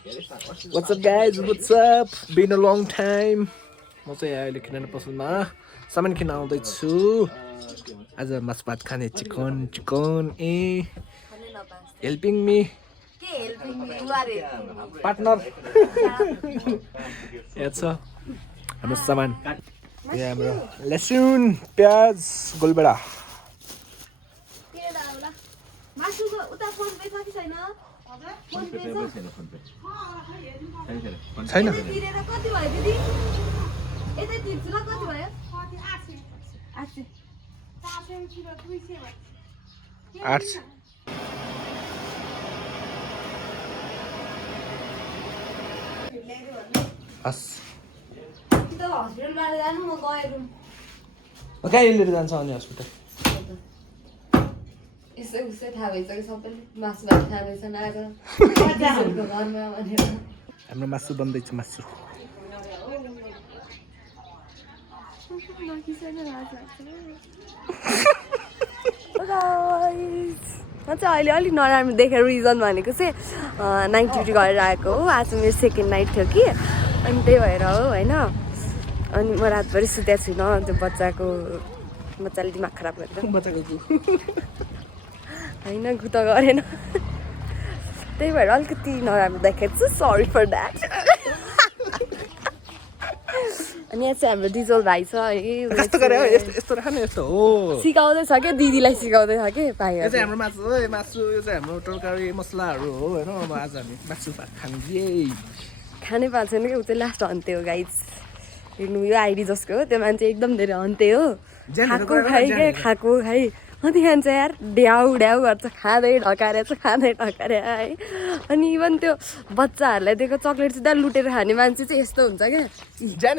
What's up guys? What's up? Been a long time. म चाहिँ अहिले किनभने पसलमा सामान किन आउँदैछु आज मासु भात खाने चिकन हेल्पिङ मी पार्टनर यहाँ छ हाम्रो सामान यहाँ हाम्रो लसुन प्याज गोलबेडा छैन 8 हस् कहाँ लिएर जान्छ अनि हस्पिटल उसै थाहा भइसक्यो सबैले मासु भात खाँदैछन् आज घरमा भनेर हाम्रो मासु बन्दैछ मासु म चाहिँ अहिले अलिक नराम्रो देखेर रिजन भनेको चाहिँ नाइट ड्युटी गरेर आएको हो आज मेरो सेकेन्ड नाइट थियो कि अनि त्यही भएर हो होइन अनि म रातभरि सुतेको छुइनँ त्यो बच्चाले दिमाग खराब गरेर बच्चाको होइन गु त गरेन त्यही भएर अलिकति नराम्रो देखेको छु सरी फर द्याट अनि यहाँ चाहिँ हाम्रो डिजल भाइ छ है यस्तो राख न यस्तो हो सिकाउँदैछ क्या दिदीलाई सिकाउँदैछ कि भाइ यो चाहिँ हाम्रो मासु हो मासु यो चाहिँ हाम्रो तरकारी मसलाहरू हो होइन अब आज हामी मासु भात खाने खानै पाएको छैन कि ऊ चाहिँ लास्ट हन्ते हो गाइज हेर्नु यो आइडी जसको हो त्यो मान्छे एकदम धेरै हन्ते हो खाएको खाइ कति खान्छ यार ड्याउ गर्छ खाँदै ढकारे है अनि इभन त्यो बच्चाहरूलाई दिएको चक्लेट सिधा लुटेर खाने मान्छे चाहिँ यस्तो हुन्छ क्या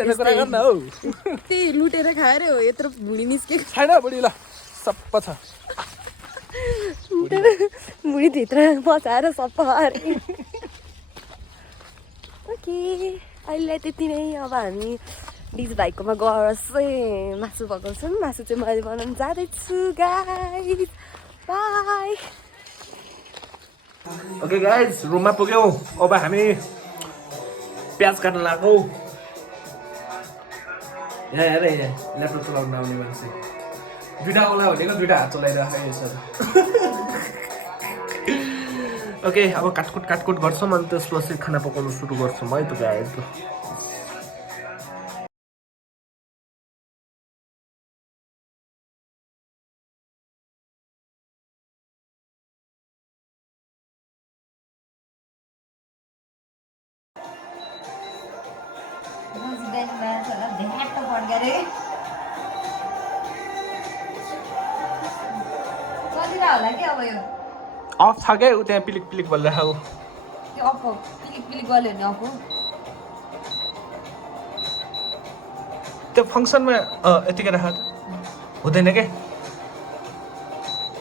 त्यही लुटेर खाएर हो यत्रो भुँडी निस्केको छैन बुढी ल सप्प छ भुँडीभित्र बचाएर सप्पा अरे ओके अहिले त्यति नै अब हामी डिज भाइकोमा गएर चाहिँ मासु पकाउँछौँ मासु चाहिँ मैले बनाउनु जाँदैछु गाइस बाई ओके गाइज रुममा पुग्यौँ अब हामी प्याज काट्न लाग्छौँ यहाँ हेर यहाँ ल्यापटप चलाउनु आउने मान्छे दुइटा औला भनेको दुइटा हात चलाइरहेको ओके अब काटकुट गर्छौँ अनि त्यसपछि खाना पकाउनु सुरु गर्छौँ है त गाइज अफ छ क्या ऊ त्यहाँ पिलिक भइरहेको त्यो अफ हो पिलिक गल्यो भने अफ हो त्यो फङ्सनमा यतिकै राख हुँदैन क्या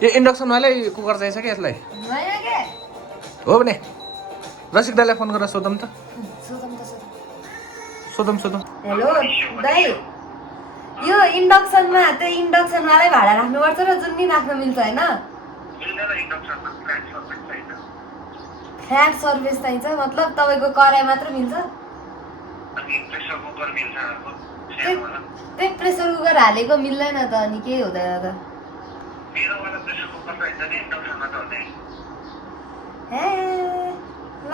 यो इन्डक्सनवालै कुकर चाहिन्छ क्या यसलाई हो भने रसिक दाइलाई फोन गरेर सोधौँ त सोधौँ हेलो दाइ यो इन्डक्सनमा त्यो इन्डक्सनवालै भाडा राख्नुपर्छ र जुन नि राख्न मिल्छ होइन फ्ल्याट सर्भिस चाहिन्छ मतलब तपाईँको कराई मात्र मिल्छ त्यही प्रेसर कुकर हालेको मिल्दैन त अनि के हुँदैन त ए ल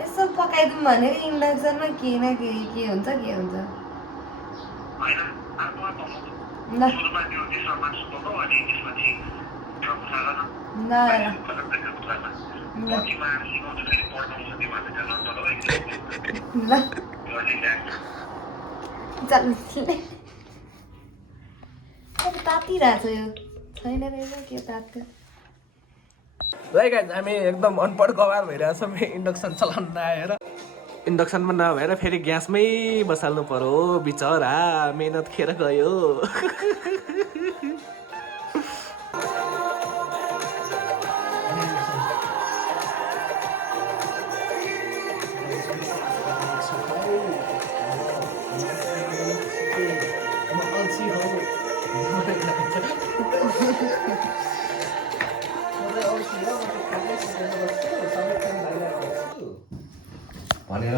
यसो पकाइदिउँ भनेको इन्डक्सनमा के न के हुन्छ तातिरहेको छ यो छैन रहेछ के तात्यो हामी एकदम अनपढ गवार भइरहेछौँ इन्डक्सन चलाउन नआएर इन्डक्सनमा नभएर फेरि ग्यासमै बसाल्नु पर्यो बिचरा मेहनत खेर गयो भनेर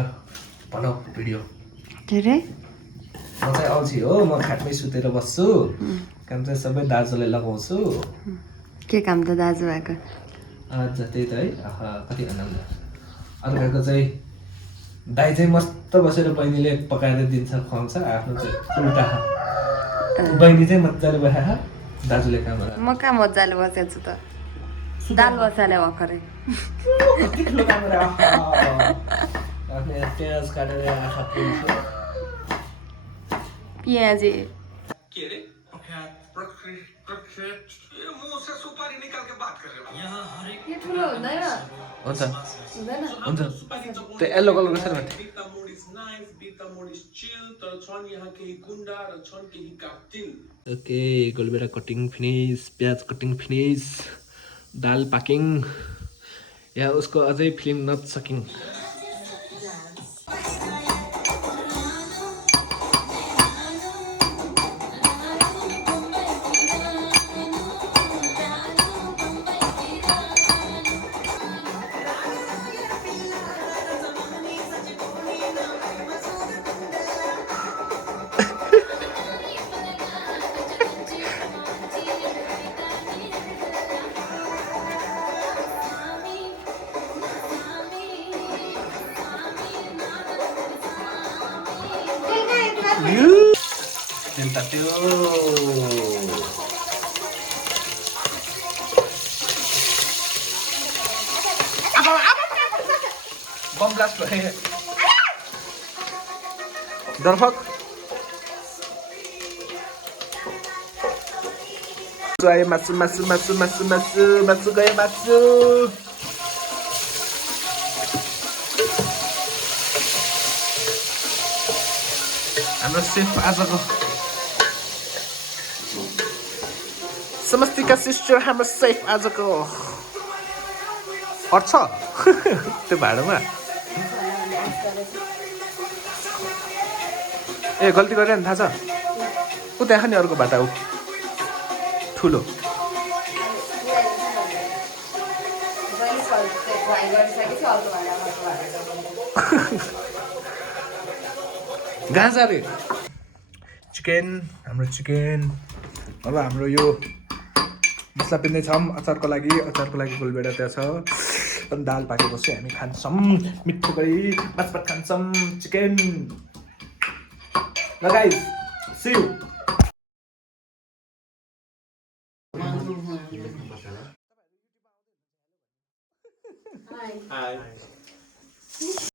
बनाऊ भिडियो। धेरै म चाहिँ अल्छी हो, म खाटमै सुतेर बस्छु, काम चाहिँ सबै दाजुले लगाउँछु। के काम त दाजु भएको? आज त्यही त है, कति आनन्द। अर्काको चाहिँ दाइ चाहिँ मस्त बसेर बहिनीले पकाएर दिन्छ, खुवाउँछ, आफ्नो चाहिँ उल्टा। बहिनी चाहिँ मजाले बसेर दाजुले काम गर्छ। म कहाँ मजाले बसेको छु त, दाल बसाले भर्खरै। आफ्नै प्याज काटेर आँखा पोल्छु। पियाजी के अरे यो ठुलो हुँदैन? हुन्छ हुँदैन? हुन्छ त्यो येल्लो कलरको छ नि माथि। ओके गोलबेडा कटिङ फिनिस, प्याज कटिङ फिनिस, दाल पाकिङ, या उसको अझै फिल्म नट सकिङ। तेल तात्यो। बम ब्लास्ट भयो। दर्शक गयो मासु मासु मासु मासु मासु मासु गयो मासु। हाम्रो सेफ आजको समस्तीका सिस्टर, हाम्रो सेफ आजको अट्छ त्यो भाँडोमा। ए गल्ती गरेँ नि थाहा छ, ऊ त्यहाँ नि अर्को भाटा ऊ ठुलो। गाजा रे चिकन, हाम्रो चिकन। अब हाम्रो यो मसला पिन्दैछौँ अचारको लागि गोलबेडा त्यहाँ छ। अनि दाल पाकेपछि हामी खान्छौँ, मिठो गरी भात खान्छौँ चिकन। ल गाइस, सी यू। हाई।